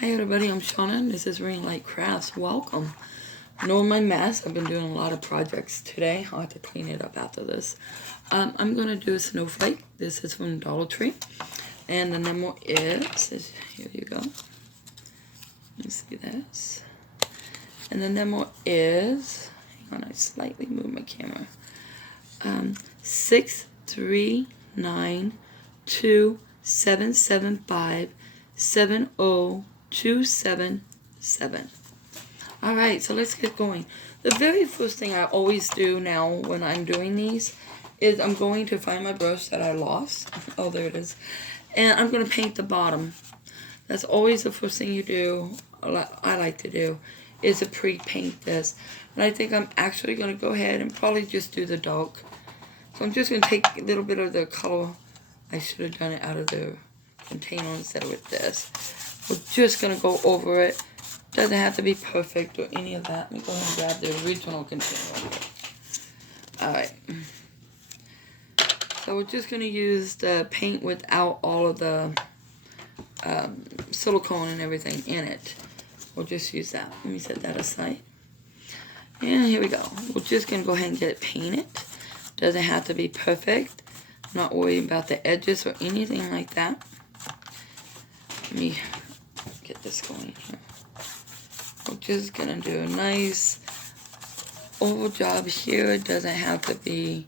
Hi everybody, I'm Shauna. This is Ring Light Crafts. Welcome. Knowing my mess, I've been doing a lot of projects today. I'll have to clean it up after this. I'm going to do a snowflake. This is from Dollar Tree. And the number is, here you go. You see this? And the number is, hang on, I slightly moved my camera. 639277570. Alright, so let's get going. The very first thing I always do now when I'm doing these is I'm going to find my brush that I lost. Oh, there it is. And I'm going to paint the bottom. That's always the first thing you do, I like to do, is to pre-paint this. And I think I'm actually going to go ahead and probably just do the dark. So I'm just going to take a little bit of the color. I should have done it out of the container instead of with this. We're just going to go over it. Doesn't have to be perfect or any of that. Let me go ahead and grab the original container. Alright. So we're just going to use the paint without all of the silicone and everything in it. We'll just use that. Let me set that aside. And here we go. We're just going to go ahead and get it painted. Doesn't have to be perfect. I'm not worried about the edges or anything like that. Let me get this going here. We're just going to do a nice oval job here. It doesn't have to be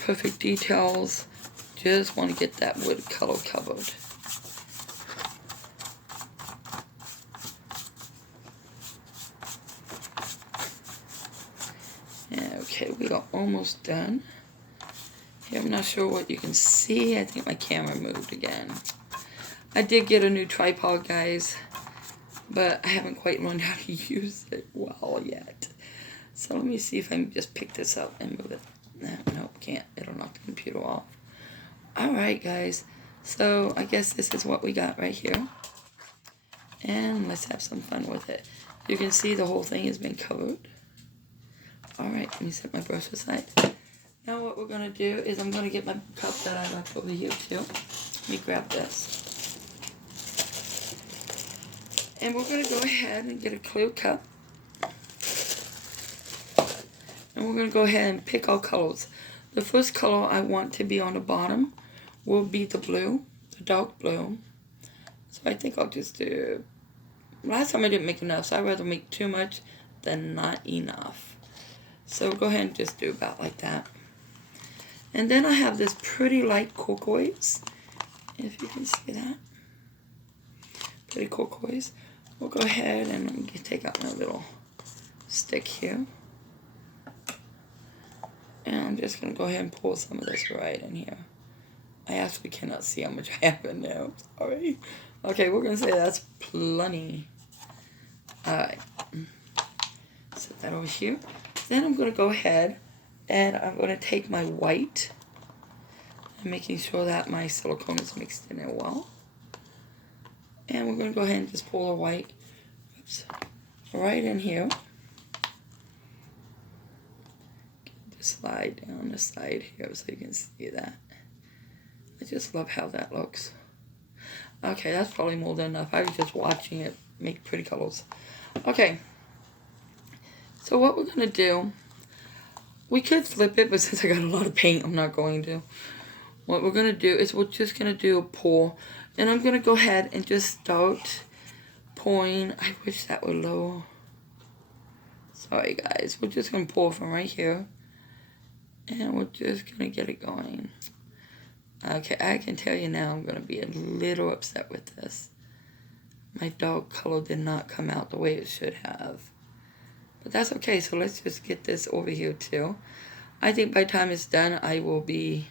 perfect details. Just want to get that wood color covered. Okay, we are almost done. Here, I'm not sure what you can see. I think my camera moved again. I did get a new tripod, guys, but I haven't quite learned how to use it well yet. So let me see if I can just pick this up and move it. No, can't. It'll knock the computer off. Alright, guys. So I guess this is what we got right here. And let's have some fun with it. You can see the whole thing has been covered. Alright, let me set my brush aside. Now what we're going to do is I'm going to get my cup that I left over here too. Let me grab this. And we're going to go ahead and get a clear cup. And we're going to go ahead and pick our colors. The first color I want to be on the bottom will be the blue, the dark blue. So I think I'll just do... Last time I didn't make enough, so I'd rather make too much than not enough. So we'll go ahead and just do about like that. And then I have this pretty light turquoise, if you can see that. Pretty turquoise. We'll go ahead and let me take out my little stick here. And I'm just going to go ahead and pour some of this right in here. I actually cannot see how much I have in there. I'm sorry. Okay, we're going to say that's plenty. Alright. Set that over here. Then I'm going to go ahead and I'm going to take my white and making sure that my silicone is mixed in there well. And we're going to go ahead and just pour the white right in here. Just slide down the side here so you can see that. I just love how that looks. Okay, that's probably more than enough. I was just watching it make pretty colors. Okay. So what we're going to do, we could flip it, but since I got a lot of paint, I'm not going to. What we're going to do is we're just going to do a pour. And I'm going to go ahead and just start pouring. I wish that were low. Sorry, guys. We're just going to pour from right here. And we're just going to get it going. Okay, I can tell you now I'm going to be a little upset with this. My dark color did not come out the way it should have. But that's okay, so let's just get this over here too. I think by the time it's done, I will be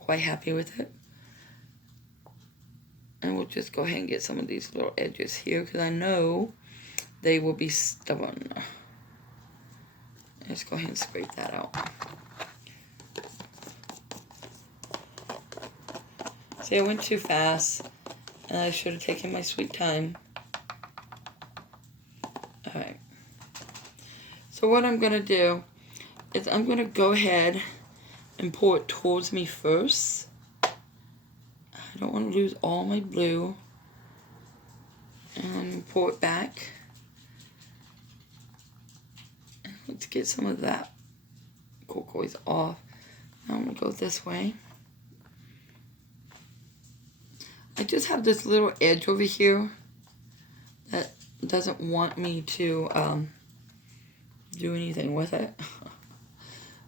quite happy with it. And we'll just go ahead and get some of these little edges here, because I know they will be stubborn. Let's go ahead and scrape that out. See, I went too fast, and I should have taken my sweet time. Alright. So what I'm going to do is I'm going to go ahead and pour it towards me first. I don't want to lose all my blue. And pour it back. Let's get some of that turquoise off. Now I'm going to go this way. I just have this little edge over here that doesn't want me to do anything with it.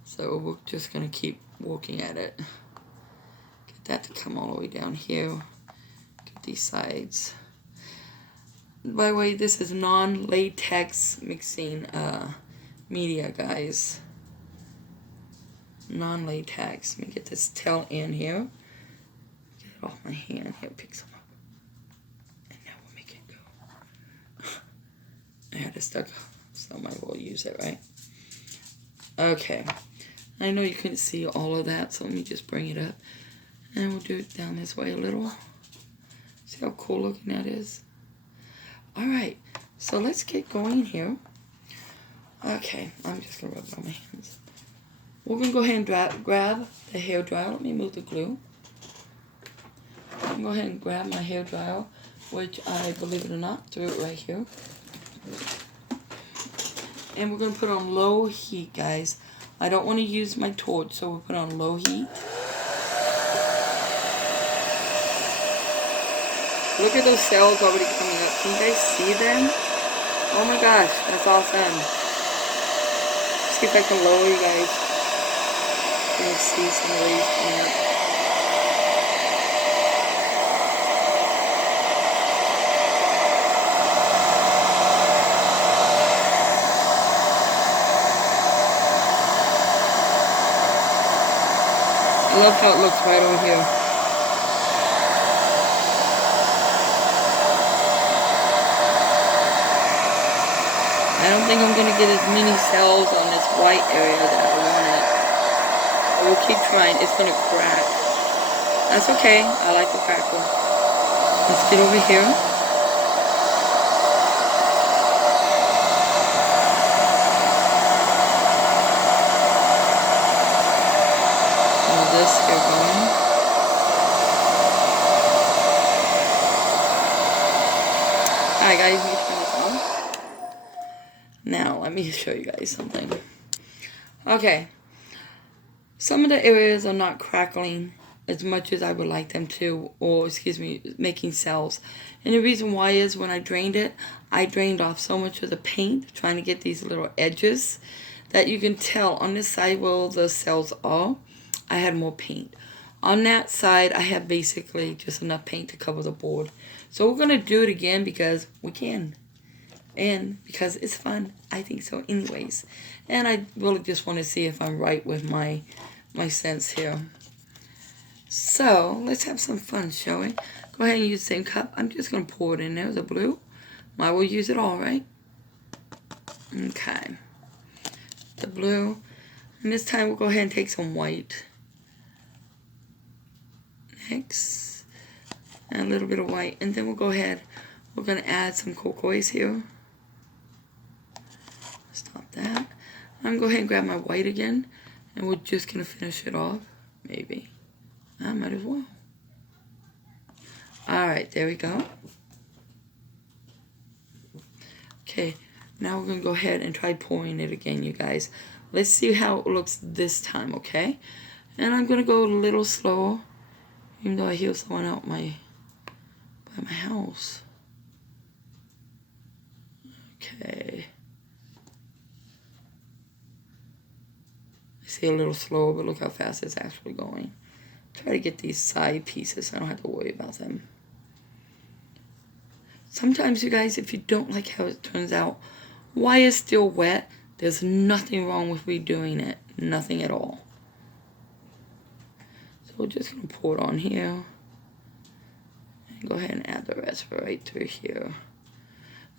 So we're just going to keep working at it. Get that to come all the way down here. Get these sides. By the way, this is non-latex mixing media, guys. Non-latex. Let me get this tail in here. Get it off my hand. Here, pick some up. And now we'll make it go. I had it stuck, so I might as well use it, right? Okay. I know you couldn't see all of that, so let me just bring it up. And we'll do it down this way a little. See how cool looking that is? Alright, so let's get going here. Okay, I'm just going to rub it on my hands. We're going to go ahead and grab the hair dryer. Let me move the glue. I'm going to go ahead and grab my hair dryer, which I, believe it or not, threw it right here. And we're going to put it on low heat, guys. I don't want to use my torch, so we'll put it on low heat. Look at those cells already coming up. Can you guys see them? Oh my gosh, that's awesome. See if I can lower you guys. You can see some of these coming up. I love how it looks right over here. I don't think I'm going to get as many cells on this white area that I wanted. But we'll keep trying. It's going to crack. That's okay. I like the crackle. Let's get over here. Move this here going. Alright guys, you can turn this on. Now, let me show you guys something. Okay. Some of the areas are not crackling as much as I would like them to, or, excuse me, making cells. And the reason why is when I drained it, I drained off so much of the paint, trying to get these little edges, that you can tell on this side where the cells are, I had more paint. On that side, I have basically just enough paint to cover the board. So we're going to do it again because we can. And because it's fun. I think so anyways. And I really just want to see if I'm right with my sense here. So, let's have some fun, shall we? Go ahead and use the same cup. I'm just going to pour it in there, the blue. I will use it all, right? Okay. The blue. And this time we'll go ahead and take some white. Next. And a little bit of white. And then we'll go ahead. We're going to add some turquoise here. Stop that. I'm going to go ahead and grab my white again. And we're just going to finish it off. Maybe. I might as well. Alright, there we go. Okay, now we're going to go ahead and try pouring it again, you guys. Let's see how it looks this time, okay? And I'm going to go a little slower. Even though I hear someone out by my house. Okay. I see a little slower, but look how fast it's actually going. Try to get these side pieces so I don't have to worry about them. Sometimes, you guys, if you don't like how it turns out, why it's still wet, there's nothing wrong with redoing it. Nothing at all. So we're just going to pour it on here. And go ahead and add the rest right through here.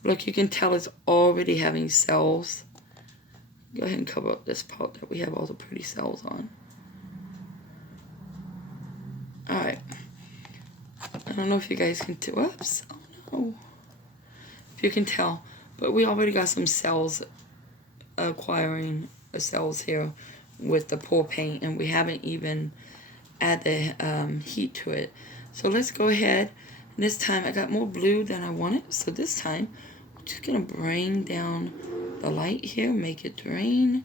Look, you can tell it's already having cells. Go ahead and cover up this part that we have all the pretty cells on. Alright. I don't know if you guys can tell. Whoops. Oh no. If you can tell. But we already got some cells acquiring cells here with the pour paint. And we haven't even added the heat to it. So let's go ahead And this time I got more blue than I wanted. So this time I'm just going to bring down the light here, make it drain,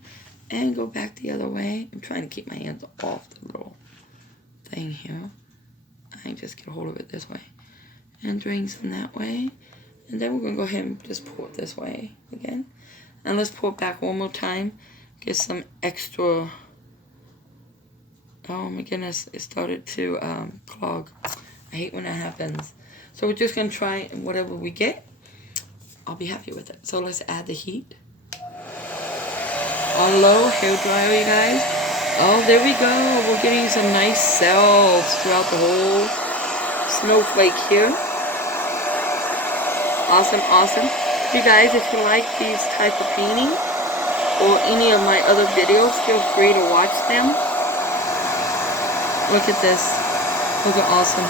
and go back the other way. I'm trying to keep my hands off the little thing here. I can just get a hold of it this way. And drain some that way. And then we're going to go ahead and just pour it this way again. And let's pour it back one more time. Get some extra... Oh my goodness, it started to clog. I hate when that happens. So we're just going to try and whatever we get, I'll be happy with it. So let's add the heat. On low, hair dryer, you guys. Oh, there we go. We're getting some nice cells throughout the whole snowflake here. Awesome, awesome. You guys, if you like these type of painting or any of my other videos, feel free to watch them. Look at this. Those are awesome.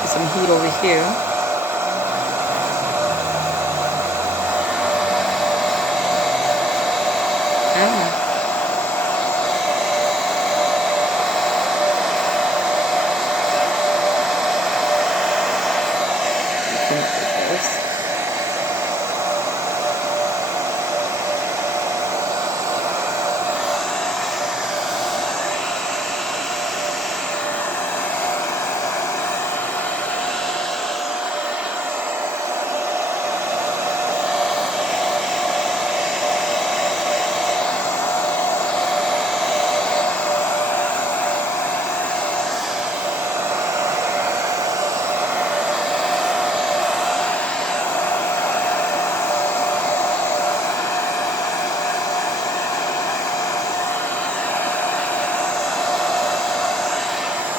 Get some heat over here. Ah. Come up with this.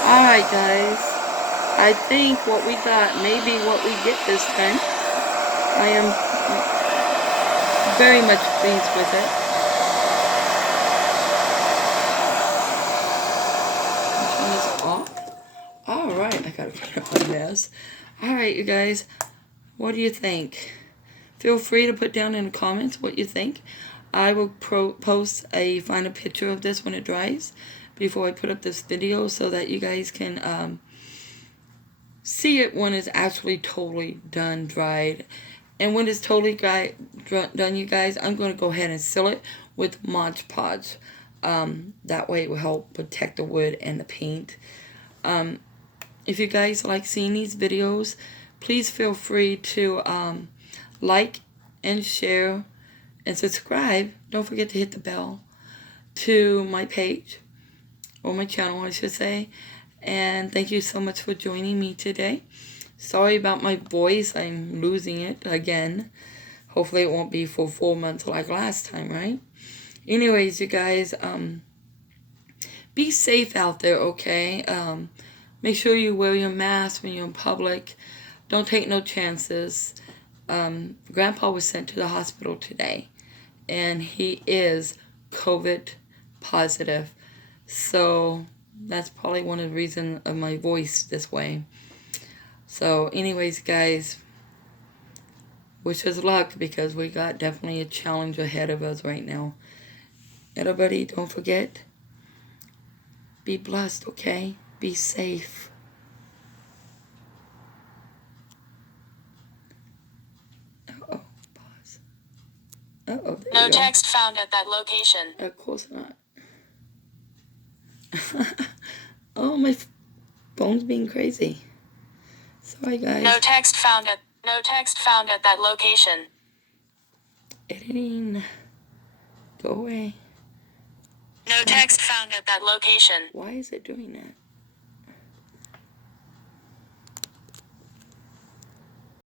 Alright guys, I think what we got may be what we get this time. I am very much pleased with it. Turn this off. Alright, I gotta clean up my mess. Alright you guys, what do you think? Feel free to put down in the comments what you think. I will post a final picture of this when it dries before I put up this video so that you guys can see it when it's actually totally done, dried. And when it's totally done, you guys, I'm going to go ahead and seal it with Mod Podge. That way it will help protect the wood and the paint. If you guys like seeing these videos, please feel free to like and share and subscribe. Don't forget to hit the bell to my page. Or my channel, I should say. And thank you so much for joining me today. Sorry about my voice. I'm losing it again. Hopefully it won't be for 4 months like last time, right? Anyways, you guys, be safe out there, okay? Make sure you wear your mask when you're in public. Don't take no chances. Grandpa was sent to the hospital today. And he is COVID positive. So that's probably one of the reasons of my voice this way. So anyways, guys, wish us luck because we got definitely a challenge ahead of us right now. Everybody, don't forget, be blessed, okay? Be safe. Uh-oh, pause. Uh-oh, there No you go. text found at that location. Of course not. Oh, my phone's being crazy. Sorry, guys. No text found at that location. Editing. Go away. No text found at that location. Why is it doing that?